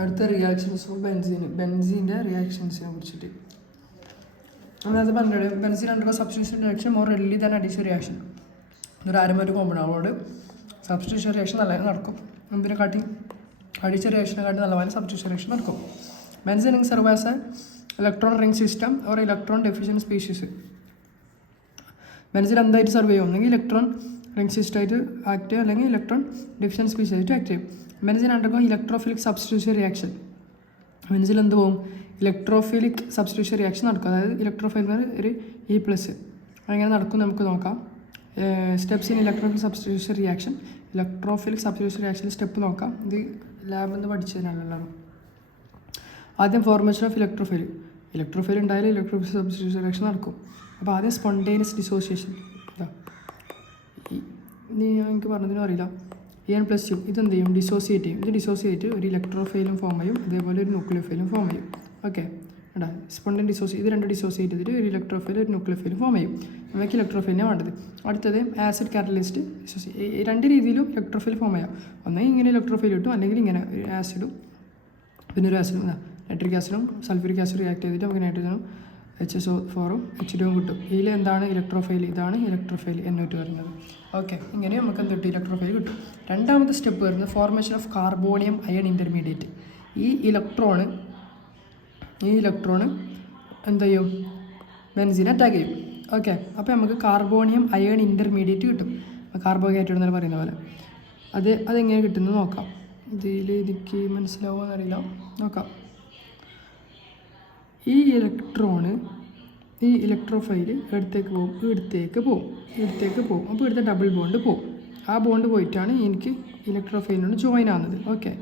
അടുത്ത reactions of ബെൻസീൻ്റെ റിയാക്ഷൻസിനെ കുറിച്ചിട്ട് നമ്മളത് പറഞ്ഞത് benzene under substitution reaction more readily than addition reaction. ഒരു ആരംഭ കോമ്പൗണ്ടോട് സബ്സ്റ്റിറ്റ്യൂഷൻ റിയാക്ഷൻ നല്ലതായി നടക്കും. മുമ്പിനെ കാട്ടി അഡീഷൻ റിയാക്ഷനെ കാട്ടി നല്ലപോലെ സബ്സ്റ്റിറ്റ്യൂഷൻ റിയാക്ഷൻ നടക്കും. Benzene serve as A electron ring system or electron deficient species. Benzene എന്തായിട്ട് സെർവ് ചെയ്യും? ഒന്നെങ്കിൽ ഇലക്ട്രോൺ റിംഗ് സിസ്റ്റമായിട്ട് ആക്ട് ചെയ്യും, അല്ലെങ്കിൽ ഇലക്ട്രോൺ ഡെഫിഷ്യൻറ്റ് സ്പീഷീസ് ആയിട്ട് ആക്ട് ചെയ്യും. Benzene undergo electrophilic substitution reaction. Benzene എന്ത് പോകും? ഇലക്ട്രോഫിലിക് സബ്സ്റ്റിറ്റ്യൂഷൻ റിയാക്ഷൻ നടക്കും. അതായത് ഇലക്ട്രോഫൈൽ ഒരു E+. അങ്ങനെ നടക്കും. നമുക്ക് നോക്കാം. Steps in electrophilic substitution reaction. Electrophilic substitution റിയാക്ഷനിൽ സ്റ്റെപ്പ് നോക്കാം. ഇത് ലാബിൽ നിന്ന് പഠിച്ചതിനാണല്ലോ. ആദ്യം ഫോർമേഷൻ ഓഫ് ഇലക്ട്രോഫൈൽ ഉണ്ടായാലും ഇലക്ട്രോഫിലിക് സബ്സ്റ്റിറ്റ്യൂഷൻ റിയാക്ഷൻ നടക്കും. അപ്പോൾ ആദ്യം സ്പോണ്ടേനിയസ് ഡിസോസിയേഷൻ. എനിക്ക് പറഞ്ഞതിനും അറിയില്ല. N+2 ഇതെന്ത് ചെയ്യും? ഡിസോസിയേറ്റ് ചെയ്യും. ഇത് ഡിസോസിയേറ്റ് ഒരു ഇലക്ട്രോഫൈലും ഫോം ചെയ്യും, അതേപോലെ ഒരു ന്യൂക്ലിയോഫൈലും ഫോം ചെയ്യും. ഓക്കെ, എടാ സ്പോണ്ടൻ ഇത് രണ്ട് ഡിസോസിയേറ്റ് ചെയ്തിട്ട് ഒരു ഇലക്ട്രോഫൈൽ ഒരു ന്യൂക്ലിയോഫൈലും ഫോം ചെയ്യും. നമുക്ക് ഇലക്ട്രോഫൈലിനെ വേണ്ടത്. അടുത്തത് ആസിഡ് കാറ്റലിസ്റ്റ്. രണ്ട് രീതിയിലും ഇലക്ട്രോഫൈൽ ഫോം ചെയ്യാം. ഒന്നെങ്കിൽ ഇങ്ങനെ ഇലക്ട്രോഫൈൽ കിട്ടും, അല്ലെങ്കിൽ ഇങ്ങനെ ഒരു ആസിഡും പിന്നെ ഒരു ആസിഡും നൈട്രിക് ആസിഡും സൾഫ്യൂരിക് ആസിഡ് റിയാക്ട് ചെയ്തിട്ട് നമുക്ക് നൈട്രജനും HSO4ഉം H2ഉം കിട്ടും. ഇതിൽ എന്താണ് ഇലക്ട്രോഫൈൽ? ഇതാണ് ഇലക്ട്രോഫൈൽ NO2 പറയുന്നത്. ഓക്കെ, ഇങ്ങനെ നമുക്ക് എന്ത് കിട്ടും? ഇലക്ട്രോഫൈൽ കിട്ടും. രണ്ടാമത്തെ സ്റ്റെപ്പ് വരുന്നത് formation of carbonium iron intermediate. ഈ ഇലക്ട്രോണ് എന്ത് ചെയ്യും? ബെൻസീനെ അറ്റാക്ക് ചെയ്യും. ഓക്കെ, അപ്പോൾ നമുക്ക് കാർബോണിയം അയൺ ഇൻ്റർമീഡിയറ്റ് കിട്ടും. കാർബോഹൈഡ്രേറ്റ് എന്നൊക്കെ പറയുന്ന പോലെ. അതെങ്ങനെ കിട്ടുന്നത് നോക്കാം. എനിക്ക് മനസ്സിലാവുമെന്ന് അറിയില്ല, നോക്കാം. ഈ ഇലക്ട്രോഫൈൽ ഇടത്തേക്ക് പോകും. അപ്പോൾ ഇവിടുത്തെ ഡബിൾ ബോണ്ട് പോകും. ആ ബോണ്ട് പോയിട്ടാണ് എനിക്ക് ഇലക്ട്രോഫൈലിനോട് ജോയിൻ ആവുന്നത്. ഓക്കെ,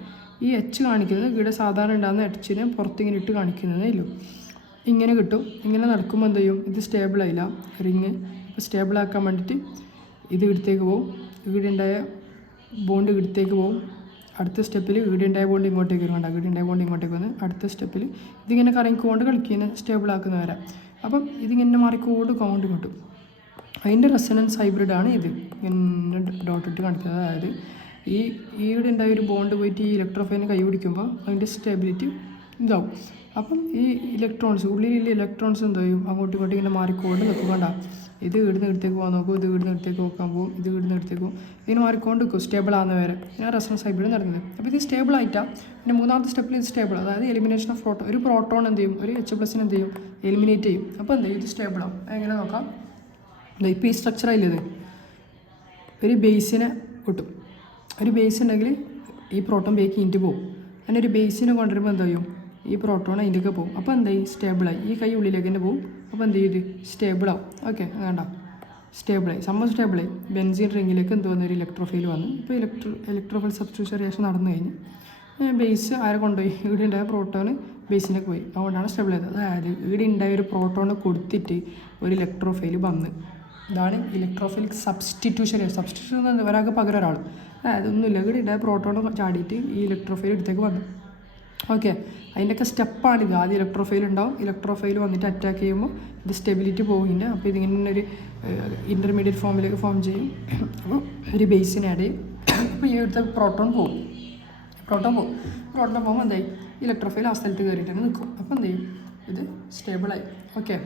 ഈ H കാണിക്കുന്നത് ഇവിടെ സാധാരണ ഉണ്ടാകുന്ന Hനെ പുറത്തിങ്ങനെ ഇട്ട് കാണിക്കുന്നതേ ഇല്ലൂ. ഇങ്ങനെ കിട്ടും. ഇങ്ങനെ നടക്കുമ്പോൾ എന്ത് ചെയ്യും? ഇത് സ്റ്റേബിളായില്ല റിങ്. അപ്പോൾ സ്റ്റേബിളാക്കാൻ വേണ്ടിയിട്ട് ഇത് ഇടത്തേക്ക് പോകും. ഇവിടെ ഉണ്ടായ ബോണ്ട് ഇടത്തേക്ക് പോകും. അടുത്ത സ്റ്റെപ്പിൽ ഇവിടെ ഉണ്ടായ ബോണ്ട് ഇങ്ങോട്ടേക്ക് വരുന്നുണ്ട്. ഇവിടെ ഉണ്ടായ ബോണ്ട് ഇങ്ങോട്ടേക്ക് വന്ന് അടുത്ത സ്റ്റെപ്പിൽ ഇതിങ്ങനെ കറങ്ങിക്കൊണ്ട് കളിക്കുന്ന സ്റ്റേബിളാക്കുന്നവരെ. അപ്പം ഇതിങ്ങനെ മാറിക്കൊണ്ട് കൗണ്ട് കിട്ടും. അതിൻ്റെ റെസൊണൻസ് ഹൈബ്രിഡാണ് ഇത്. ഇങ്ങനെ ഡോട്ടിട്ട് കാണിക്കുന്നത്. അതായത് ഇവിടെ ഉണ്ടായ ഒരു ബോണ്ട് പോയിട്ട് ഈ ഇലക്ട്രോഫൈലിനെ കൈ പിടിക്കുമ്പോൾ അതിൻ്റെ സ്റ്റെബിലിറ്റി ഇതാവും. അപ്പം ഈ ഉള്ളിലുള്ള ഇലക്ട്രോൺസ് എന്ത് ചെയ്യും? അങ്ങോട്ടും ഇങ്ങോട്ടും ഇങ്ങനെ മാറിക്കൊണ്ട് നിൽക്കും. ഇത് ഇവിടുന്ന് എടുത്തേക്ക് പോകാൻ നോക്കും, ഇത് ഇവിടുന്ന് എടുത്തേക്ക് നോക്കാൻ പോകും, ഇത് ഇവിടുന്ന് എടുത്തേക്ക് പോകും. ഇതിന് മാറിക്കൊണ്ട് നിൽക്കും സ്റ്റേബിൾ ആകുന്ന വരെ. ഞാൻ റെസൊണൻസ് ഹൈബ്രിഡ് നടക്കുന്നത്. അപ്പോൾ ഇത് സ്റ്റേബിൾ ആയിട്ടാണ്. പിന്നെ മൂന്നാമത്തെ സ്റ്റെപ്പിൽ ഇത് സ്റ്റേബിൾ, അതായത് എലിമിനേഷൻ ഓഫ് പ്രോട്ടോൺ. ഒരു പ്രോട്ടോൺ എന്ത് ചെയ്യും? ഒരു H+ എന്ത് ചെയ്യും? എലിമിനേറ്റ് ചെയ്യും. അപ്പോൾ എന്ത് ചെയ്യും? ഇത് സ്റ്റേബിൾ ആവും. എങ്ങനെ നോക്കാം? ഇപ്പോൾ ഈ സ്ട്രക്ചറായില്ലത് ഒരു ബേസിനെ കിട്ടും. ഒരു ബേസ് ഉണ്ടെങ്കിൽ ഈ പ്രോട്ടോൺ ബേക്ക് ഇൻറ്റ് പോകും. അങ്ങനെ ഒരു ബേസിനെ കൊണ്ടുവരുമ്പോൾ എന്താ ചെയ്യും? ഈ പ്രോട്ടോൺ അതിൻ്റെയൊക്കെ പോകും. അപ്പോൾ എന്തായി? സ്റ്റേബിളായി. ഈ കൈ ഉള്ളിലേക്ക് തന്നെ പോകും. അപ്പോൾ എന്ത് ചെയ്യും? ഇത് സ്റ്റേബിളാവും. ഓക്കെ, വേണ്ട, സ്റ്റേബിളായി. സ്റ്റേബിളായി. ബെൻസീൻ റിങ്ങിലേക്ക് എന്ത് വന്നു? ഒരു ഇലക്ട്രോഫൈൽ വന്നു. ഇപ്പോൾ ഇലക്ട്രോഫൈൽ സബ്സ്റ്റിറ്റ്യൂഷൻ റിയാക്ഷൻ നടന്നു കഴിഞ്ഞ് ബേസ് ആരെ കൊണ്ടുപോയി? ഇവിടെ ഉണ്ടായ പ്രോട്ടോൺ ബേസിലേക്ക് പോയി. അതുകൊണ്ടാണ് സ്റ്റേബിൾ ആയത്. അതായത് ഇവിടെ ഉണ്ടായ ഒരു പ്രോട്ടോൺ കൊടുത്തിട്ട് ഒരു ഇലക്ട്രോഫൈൽ വന്ന്. ഇതാണ് ഇലക്ട്രോഫിലിക് സബ്സ്റ്റിറ്റ്യൂഷൻ എന്ന് ഒരാൾക്ക് പകരം ഒരാൾ. അതൊന്നുമില്ല, ഇവിടെ ഉണ്ടായ പ്രോട്ടോൺ ചാടിയിട്ട് ഈ ഇലക്ട്രോഫൈൽ എടുത്തേക്ക് വന്നു. ഓക്കെ, അതിൻ്റെയൊക്കെ സ്റ്റെപ്പാണിത്. ആദ്യം ഇലക്ട്രോഫൈൽ ഉണ്ടാവും. ഇലക്ട്രോഫൈൽ വന്നിട്ട് അറ്റാക്ക് ചെയ്യുമ്പോൾ ഇത് സ്റ്റെബിലിറ്റി പോകില്ല. അപ്പോൾ ഇതിങ്ങനെ ഒരു ഇൻ്റർമീഡിയറ്റ് ഫോമിലേക്ക് ഫോം ചെയ്യും. അപ്പോൾ ഒരു ബേസിനെ ആഡ് ചെയ്യും. അപ്പോൾ ഈ അടുത്ത പ്രോട്ടോൺ പോകും. പോകുമ്പോൾ എന്തായി? ഇലക്ട്രോഫൈൽ ആ സ്ഥലത്ത് കയറിയിട്ട് തന്നെ നിൽക്കും. അപ്പോൾ എന്ത് ചെയ്യും? ഇത് സ്റ്റേബിളായി. Okay,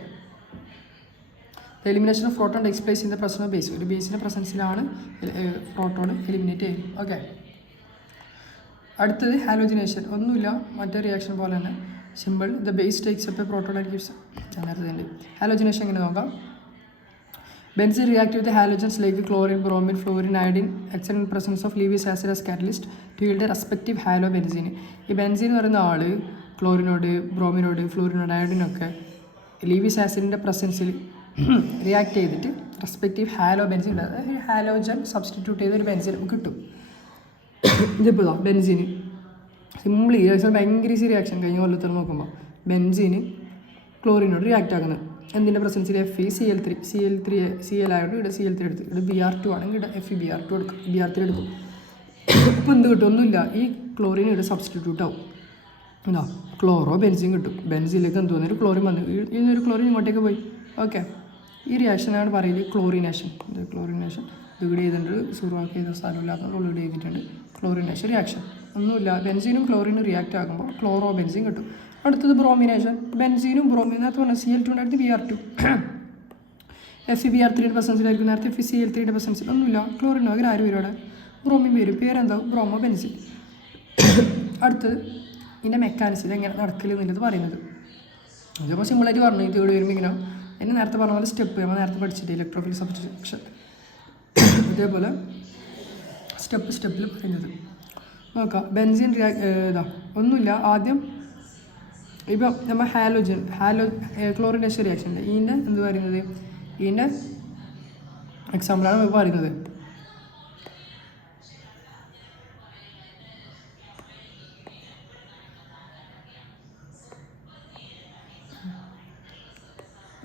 elimination of proton takes place in the presence of base. ഒരു ബേസിൻ്റെ പ്രസൻസിലാണ് പ്രോട്ടോൺ എലിമിനേറ്റ് ചെയ്യും. ഓക്കെ, അടുത്തത് ഹാലോജിനേഷൻ. ഒന്നുമില്ല, മറ്റേ റിയാക്ഷൻ പോലെ തന്നെ simple. The base takes up a proton and gives. നേരത്തെ ഹാലോജിനേഷൻ എങ്ങനെ നോക്കാം? Benzene react with halogens like chlorine, bromine, fluorine, iodine excellent presence of Lewis acid as catalyst to yield respective halo benzene. ഈ benzene എന്ന് പറയുന്ന ആൾ ക്ലോറിനോട്, ബ്രോമിനോട്, ഫ്ലോറിനോട്, അയഡിനൊക്കെ ലീവിയസ് ആസിഡിൻ്റെ പ്രസൻസിൽ react ചെയ്തിട്ട് respective halo benzene, അതായത് ഹാലോജൻ സബ്സ്റ്റിറ്റ്യൂട്ട് ചെയ്തൊരു ബെൻസീൻ നമുക്ക് കിട്ടും. ഇതിപ്പോൾ ബെൻസീന് സിമ്പിൾ ഭയങ്കര ഈസി റിയാക്ഷൻ. കഴിഞ്ഞ കൊല്ലത്തിൽ നോക്കുമ്പോൾ ബെൻസീന് ക്ലോറിനോട് റിയാക്ട് ആക്കുന്നത് എന്തിൻ്റെ പ്രസൻസിൽ? Fe(Cl3) ആയതുകൊണ്ട് ഇവിടെ Cl3 എടുത്ത്, ഇവിടെ Br2 ആണെങ്കിൽ ഇവിടെ FeBr2 എടുക്കും, Br3 എടുക്കും. ഇപ്പോൾ എന്ത് കിട്ടും? ഒന്നുമില്ല, ഈ ക്ലോറിൻ ഇവിടെ സബ്സ്റ്റിറ്റ്യൂട്ട് ആവും. ക്ലോറോ ബെൻസീൻ കിട്ടും. ബെൻസീനിലേക്ക് എന്ത് തോന്നുന്നു? ഒരു ക്ലോറിൻ വന്നു, ഇതിനൊരു ക്ലോറിൻ ഇങ്ങോട്ടേക്ക് പോയി. ഓക്കെ, ഈ റിയാക്ഷനാണ് പറയുന്നത് ക്ലോറിനേഷൻ. ഇത് ക്ലോറിനേഷൻ. ഇത് ഇവിടെ ചെയ്തിട്ടുണ്ട്, സൂറാക്കി ചെയ്ത സ്ഥലമില്ലാത്ത ഇവിടെ ചെയ്തിട്ടുണ്ട് ക്ലോറിനേഷൻ റിയാക്ഷൻ. ഒന്നുമില്ല. ബെൻസീനും ക്ലോറിനും റിയാക്ട് ആകുമ്പോൾ ക്ലോറോ ബെൻസീൻ കിട്ടും. അടുത്തത് ബ്രോമിനേഷൻ. ബെൻസീനും ബ്രോമിൻ നേരത്തെ പറഞ്ഞാൽ Cl2 അടുത്ത് Br2 FeBr3യുടെ പ്രസൻസിലായിരിക്കും. നേരത്തെ FeCl3യുടെ പ്രസൻസിൽ ഒന്നുമില്ല. ക്ലോറിൻ ആകെ ആര് വരും അവിടെ? ബ്രോമിൻ വരും. പേരെന്താവും? Bromo benzene. അടുത്തത് ഇതിൻ്റെ മെക്കാനിസം എങ്ങനെ നടക്കില്ല എന്നുള്ളത് പറയുന്നത്. അതിപ്പോൾ സിമ്പിളായിട്ട് പറഞ്ഞു. ഇത് ഇവിടെ വരുമ്പോൾ ഇങ്ങനെ എന്നെ നേരത്തെ പറഞ്ഞ പോലെ സ്റ്റെപ്പ് നമ്മൾ നേരത്തെ പഠിച്ചിട്ട് ഇലക്ട്രോഫിൽ സബ്സ്റ്റിറ്റ്യൂഷൻ ഇതേപോലെ സ്റ്റെപ്പിൽ പറയുന്നത് നോക്കാം. ബെൻസീൻ ഇതാ ഒന്നുമില്ല. ആദ്യം ഇപ്പം നമ്മൾ ക്ലോറിനേഷൻ റിയാക്ഷൻ ഉണ്ട്. ഇതിൻ്റെ എന്ത് പറയുന്നത്? ഇതിൻ്റെ എക്സാമ്പിളാണ് നമ്മൾ പറയുന്നത്.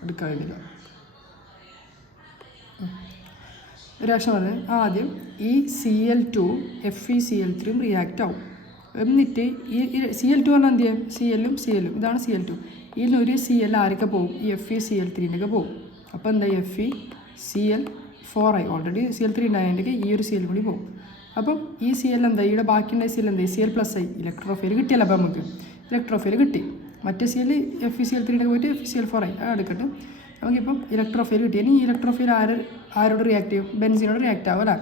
എടുക്കാനില്ല റിയാക്ഷൻ പറഞ്ഞത് ആദ്യം ഈ Cl2 FeCl3 റിയാക്റ്റ് ആവും. എന്നിട്ട് ഈ Cl2 പറഞ്ഞാൽ എന്ത് ചെയ്യും? Cl ഇതാണ് Cl2. ഇതിലൊരു Cl ആരൊക്കെ പോകും? ഈ FeCl3ൻ്റെയൊക്കെ പോകും. അപ്പോൾ എന്താ? FeCl4 ആയി. ഓൾറെഡി Cl3 ഉണ്ടായതിൻ്റെ ഈ ഒരു Cl കൂടി പോകും. അപ്പം ഈ Cl എന്താ? ഇവിടെ ബാക്കിയുണ്ടായ Cl എന്താ? Cl+ ആയി. ഇലക്ട്രോഫൈൽ കിട്ടിയല്ലോ. അപ്പോൾ നമുക്ക് ഇലക്ട്രോഫൈൽ കിട്ടി. മറ്റേ Cl FeCl3 പോയിട്ട് FeCl4 ആയി. എടുക്കട്ടെ. നമുക്കിപ്പം ഇലക്ട്രോഫൈൽ കിട്ടി. ഇനി ഈ ഇലക്ട്രോഫൈൽ ആരോട് റിയാക്ട് ചെയ്യും? ബെൻസീനോട് റിയാക്ട് ആവും അല്ലേ?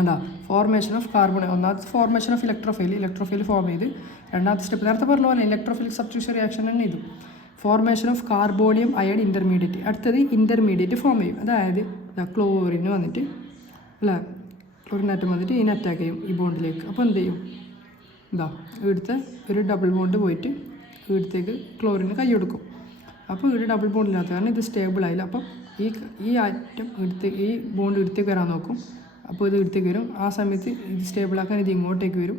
എന്താ ഫോർമേഷൻ ഓഫ് കാർബൺ. ഒന്നാമത്തെ ഫോർമേഷൻ ഓഫ് ഇലക്ട്രോഫൈൽ ഫോം ചെയ്ത് രണ്ടാമത്തെ സ്റ്റെപ്പ് നേരത്തെ പറഞ്ഞ പോലെ ഇലക്ട്രോഫിലിക് സബ്സ്റ്റിറ്റ്യൂഷൻ റിയാക്ഷൻ തന്നെ ഇത് formation of carbonium iron intermediate. അടുത്തത് ഇൻ്റർമീഡിയറ്റ് ഫോം ചെയ്യും. അതായത് ക്ലോറിന് വന്നിട്ട് അല്ലേ? ക്ലോറിൻ ആറ്റം വന്നിട്ട് ഇതിനെ അറ്റാക്ക് ചെയ്യും ഈ ബോണ്ടിലേക്ക്. അപ്പോൾ എന്ത് ചെയ്യും? ഇവിടുത്തെ ഒരു ഡബിൾ ബോണ്ട് പോയിട്ട് ഇവിടത്തേക്ക് ക്ലോറിന് കൈ കൊടുക്കും. അപ്പോൾ ഇവിടെ ഡബിൾ ബോണ്ടില്ലാത്ത കാരണം ഇത് സ്റ്റേബിൾ ആയില്ല. അപ്പം ഈ ആറ്റം ഈ ബോണ്ട് ഇവിടത്തേക്ക് വരാൻ നോക്കും. അപ്പോൾ ഇത് ഇവിടത്തേക്ക് വരും. ആ സമയത്ത് ഇത് സ്റ്റേബിളാക്കാൻ ഇത് ഇങ്ങോട്ടേക്ക് വരും.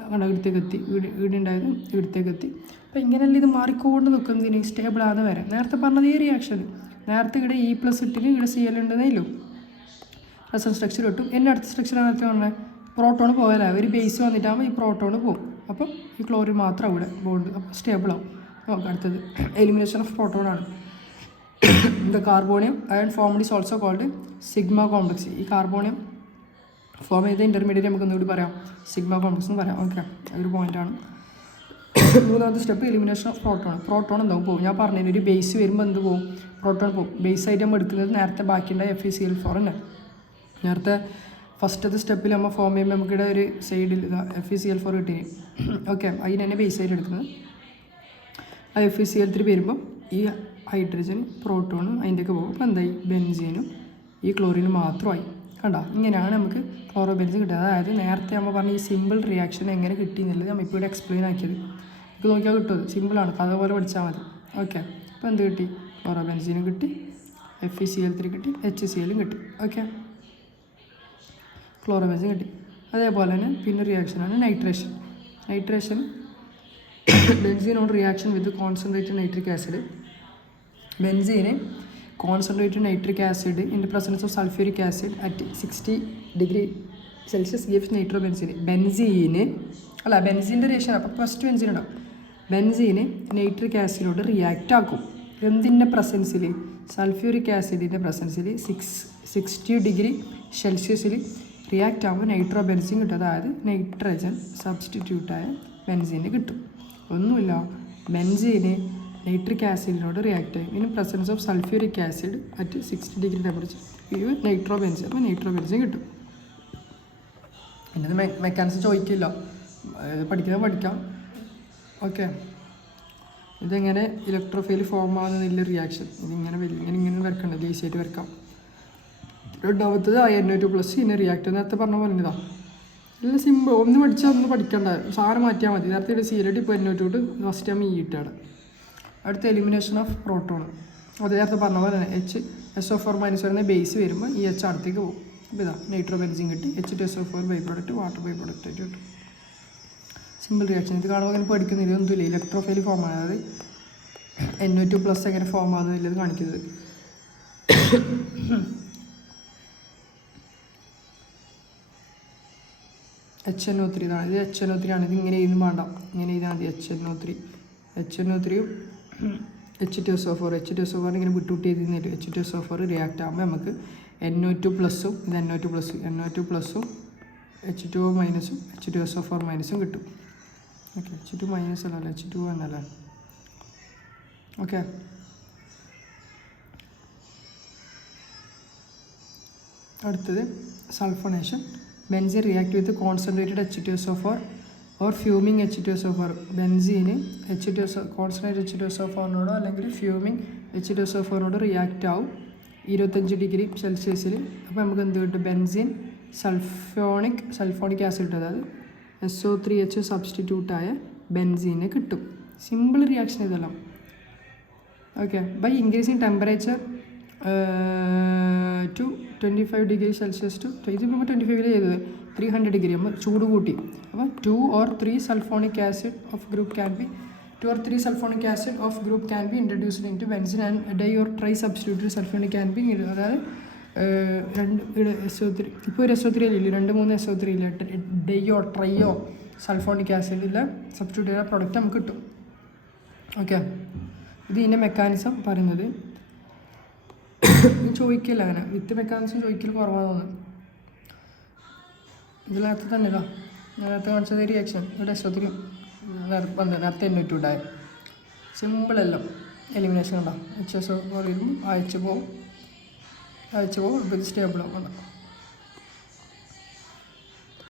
അങ്ങനെ ഇവിടത്തേക്ക് എത്തി. ഇവിടെ ഉണ്ടായത് ഇവിടത്തേക്ക് എത്തി. അപ്പോൾ ഇങ്ങനെയല്ല ഇത് മാറിക്കൊണ്ട് നിൽക്കുന്നതിന് സ്റ്റേബിളാകുന്ന വരെ. നേരത്തെ പറഞ്ഞത് ഈ റിയാക്ഷൻ നേരത്തെ ഇവിടെ E+ ഇട്ടിന് ഇവിടെ Cl ഉണ്ടെന്നേല്ലോ. റെസൺ സ്ട്രക്ചർ കിട്ടും. എൻ്റെ അടുത്ത സ്ട്രക്ചർ നേരത്തെ പറഞ്ഞത് പ്രോട്ടോൺ പോകല. ഒരു ബേസ് വന്നിട്ടാകുമ്പോൾ ഈ പ്രോട്ടോൺ പോകും. അപ്പം ഈ ക്ലോറിൻ മാത്രം ഇവിടെ ബോണ്ട് അപ്പോൾ സ്റ്റേബിളാവും. നോക്കാം അടുത്തത് എലിമിനേഷൻ ഓഫ് പ്രോട്ടോൺ ആണ്. The carbonium ion formed is also called sigma complex. ഈ കാർബോണിയം ഫോം ചെയ്ത ഇൻ്റർമീഡിയറ്റ് നമുക്ക് ഒന്നുകൂടി പറയാം, സിഗ്മ കോംപ്ലക്സ് എന്ന് പറയാം. ഓക്കെ, അതൊരു പോയിൻ്റാണ്. മൂന്നാമത്തെ സ്റ്റെപ്പ് എലിമിനേഷൻ ഓഫ് പ്രോട്ടോൺ എന്താവും പോകും. ഞാൻ പറഞ്ഞതിന് ഒരു ബേസ് വരുമ്പോൾ എന്ത് പോകും? പ്രോട്ടോൺ പോകും. ബേസ് ആയിട്ട് നമ്മൾ എടുക്കുന്നത് നേരത്തെ ബാക്കിയുണ്ടായ FeCl4 തന്നെ. നേരത്തെ ഫസ്റ്റത്തെ സ്റ്റെപ്പിൽ നമ്മൾ ഫോം ചെയ്യുമ്പോൾ നമുക്കിവിടെ ഒരു സൈഡിൽ FeCl4 കിട്ടി. ഓക്കെ, അതിന് തന്നെ ബേസ് ആയിട്ട് എടുക്കുന്നത്. ആ FeCl3 വരുമ്പോൾ ഈ ഹൈഡ്രജൻ പ്രോട്ടോണും അതിൻ്റെയൊക്കെ പോകും. അപ്പോൾ എന്തായി? ബെൻസീനും ഈ ക്ലോറിനും മാത്രമായി. കണ്ടോ? ഇങ്ങനെയാണ് നമുക്ക് ക്ലോറോ ബെൻസീൻ കിട്ടുക. അതായത് നേരത്തെ നമ്മൾ പറഞ്ഞ ഈ സിമ്പിൾ റിയാക്ഷൻ എങ്ങനെ കിട്ടി എന്നുള്ളത് നമ്മൾ ഇപ്പോൾ ഇവിടെ എക്സ്പ്ലെയിൻ ആക്കിയത്. ഇത് നോക്കിയാൽ കിട്ടും. സിമ്പിളാണ്, കഥ പോലെ പഠിച്ചാൽ മതി. ഓക്കെ, അപ്പോൾ എന്ത് കിട്ടി? ക്ലോറോ ബെൻസീനും കിട്ടി, FeCl3 കിട്ടി, HCl കിട്ടി. ഓക്കെ, ക്ലോറോ ബെൻസീൻ കിട്ടി. അതേപോലെ തന്നെ പിന്നെ റിയാക്ഷനാണ് നൈട്രേഷൻ. ബെൻസീനോട് reaction with concentrated nitric acid. ബെൻസീന് concentrated nitric acid in the presence of sulphuric acid at 60 degree Celsius gives nitro benzene. ബെൻസീൻ്റെ റിയാക്ഷൻ. അപ്പോൾ ഫസ്റ്റ് ബെൻസീൻ ഉണ്ടാവും. ബെൻസീന് നൈട്രിക് ആസിഡിനോട് റിയാക്റ്റ് ആക്കും. എന്തിൻ്റെ പ്രസൻസിൽ? സൾഫ്യൂരിക് ആസിഡിൻ്റെ പ്രസൻസിൽ 60 ഡിഗ്രി സെൽഷ്യസിൽ റിയാക്റ്റ് ആകുമ്പോൾ നൈട്രോ ബെൻസീൻ കിട്ടും. അതായത് നൈട്രജൻ സബ്സ്റ്റിറ്റ്യൂട്ടായ ബെൻസീന് കിട്ടും. ഒന്നുമില്ല, ബെൻസീന് നൈട്രിക് ആസിഡിനോട് റിയാക്ട് ചെയ്യും in presence of sulphuric acid at 60 degree temperature. ഇത് നൈട്രോ ബെൻസീൻ. അപ്പോൾ നൈട്രോ ബെൻസീൻ കിട്ടും. പിന്നെ ഇത് മെക്കാനിസം ചോദിക്കില്ല, പഠിക്കാം. ഓക്കെ, ഇതെങ്ങനെ ഇലക്ട്രോഫൈൽ ഫോം ആകുന്നതിൻ്റെ റിയാക്ഷൻ ഇതിങ്ങനെ ഇങ്ങനെ വരക്കേണ്ടത്, ഈസിയായിട്ട് വരക്കാം. രണ്ടാമത്തത് NO2+ പിന്നെ റിയാക്ട്. നേരത്തെ പറഞ്ഞ പോലെ ഇതാ എല്ലാം സിമ്പിൾ. ഒന്ന് പഠിച്ചാൽ ഒന്ന് പഠിക്കണ്ട, സാറ് മാറ്റിയാൽ മതി. നേരത്തെ ഇവിടെ Cl ഇപ്പോൾ NO2 ഫസ്റ്റ് ടൈം ഇട്ടാണ്. അടുത്ത എലിമിനേഷൻ ഓഫ് പ്രോട്ടോൺ. അത് നേരത്തെ പറഞ്ഞ പോലെ തന്നെ SO4- വരുന്ന ബേസ് വരുമ്പോൾ ഈ H അടുത്തേക്ക് പോകും. അപ്പോൾ ഇതാ നൈട്രോ ബെൻസീൻ കിട്ടി. H2SO4 by product water by product ആയിട്ട് കിട്ടും. Simple reaction. ഇത് കാണുമ്പോൾ അങ്ങനെ പഠിക്കുന്നില്ല, ഒന്നുമില്ല. ഇലക്ട്രോഫൈൽ ഫോം ആണ്, അതായത് NO2+ എങ്ങനെ ഫോം ആകുന്നില്ലത് കാണിക്കുന്നത്. HNO3 ഇതാണ്. ഇത് HNO3 ആണ്. ഇത് ഇങ്ങനെ എഴുതും വേണ്ട, ഇങ്ങനെ എഴുതാൻ മതി. HNO3യും H2SO4 ഇങ്ങനെ വിട്ടുവിട്ട് എഴുതുന്നില്ല. H2SO4 റിയാക്ട് ആകുമ്പോൾ നമുക്ക് NO2+ഉം ഇത് NO2+ഉം H2O മൈനസും H2SO4 മൈനസും കിട്ടും. ഓക്കെ, H2 മൈനസ് അല്ലല്ലോ, H2O എന്നല്ലേ. ഓക്കെ, അടുത്തത് sulphonation. Benzene react with concentrated H2SO4 or fuming H2SO4. ബെൻസീന് കോൺസെൻട്രേറ്റഡ് H2SO4നോടോ അല്ലെങ്കിൽ ഫ്യൂമിങ് H2SO4നോട് റിയാക്റ്റ് ആവും 25 ഡിഗ്രി സെൽഷ്യസിൽ. അപ്പോൾ നമുക്ക് എന്ത് കിട്ടും? ബെൻസീൻ സൾഫോണിക് ആസിഡ് കിട്ടും. അതായത് SO3H സബ്സ്റ്റിറ്റ്യൂട്ടായ ബെൻസീനെ കിട്ടും. സിമ്പിൾ റിയാക്ഷൻ ഇതെല്ലാം. Okay, by increasing temperature to 25 degree Celsius to ഇതിപ്പോൾ 25 ചെയ്തത് 300 ഡിഗ്രി നമ്മൾ ചൂട് കൂട്ടി. അപ്പോൾ 2 or 3 sulphonic acid of group can be introduced into benzene and di or tri substituted sulphonic can be. അതായത് SO3 ഇപ്പോൾ ഒരു SO3 ഇല്ല, 2-3 SO3 ഇല്ല, ഡൈയോ ട്രൈയോ സൾഫോണിക് ആസിഡിലെ സബ്സ്റ്റിറ്റ്യൂട്ട് ചെയ്ത പ്രൊഡക്റ്റ് നമുക്ക് കിട്ടും. ഓക്കെ, ഇത് ഇതിൻ്റെ മെക്കാനിസം പറയുന്നത് ചോദിക്കില്ല, അങ്ങനെ വിത്ത് മെക്കാനിസം ചോദിക്കൽ കുറവാണ് തോന്നുന്നത്. ഇതിനകത്ത് തന്നെ ഇതാ നേരത്തെ കാണിച്ചത് റിയാക്ഷൻ ഇവിടെ SO3 നേരത്തെ എണ്ണിട്ട് ഉണ്ടായ സിമ്പിളെല്ലാം എലിമിനേഷൻ ഉണ്ടാവും. HSO വരുമ്പോൾ അയച്ചു പോകും, ഇപ്പോൾ സ്റ്റേബിളാവും.